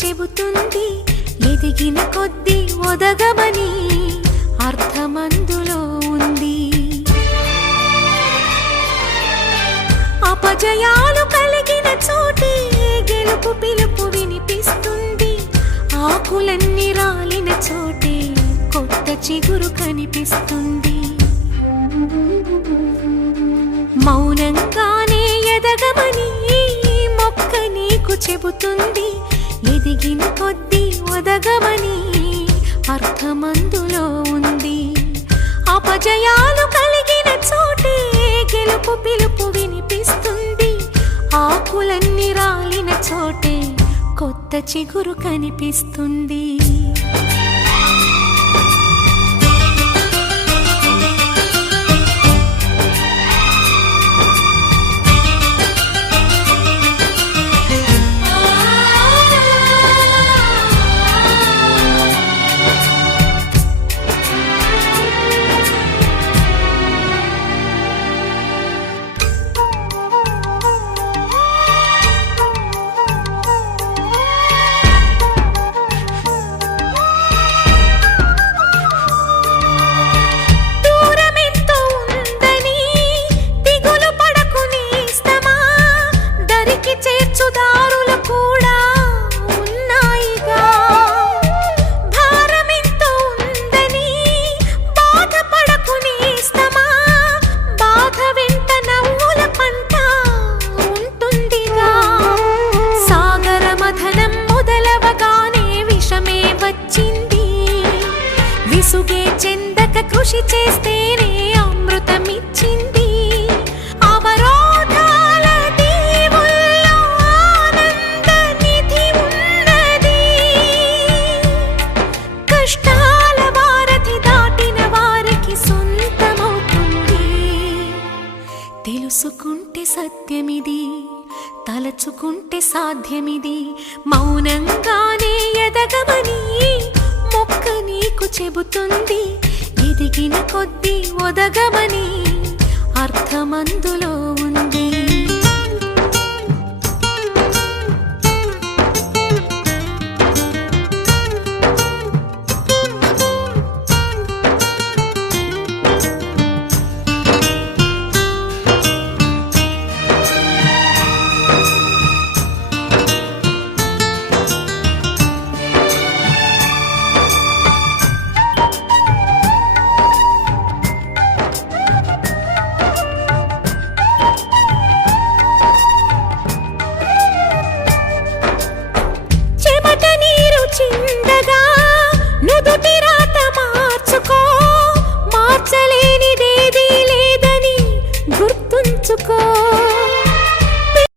చెబుతుంది ఎదిగిన కొద్దీ ఒదగమని అర్థమందులో ఉంది. అపజయాలు కలిగిన చోటే గెలుపు పిలుపు వినిపిస్తుంది. ఆకులన్నీ రాలిన చోటే కొత్త చిగురు కనిపిస్తుంది. మౌనంగానే ఎదగమని మొక్క నీకు చెబుతుంది ఎదిగిన కొద్దీ ఒదగమని అర్థమందులో ఉంది. అపజయాలు కలిగిన చోటే గెలుపు పిలుపు వినిపిస్తుంది. ఆకులన్నీ రాలిన చోటే కొత్త చిగురు కనిపిస్తుంది. విసుగే చెందక కృషి చేస్తేనే అమృతమిచ్చింది. అవరోధాల దీవుల్లో ఆనంద నిధి ఉన్నది. కష్టాల వారధి దాటిన వారికి సొంతమవుతుంది. తెలుసుకుంటే సత్యమిది, తలచుకుంటే సాధ్యమిది. మౌనంగానే ఎదగమని మొక్క నీకు చెబుతుంది ఎదిగిన కొద్దీ ఒదగమని అర్థమందులో ఉంది.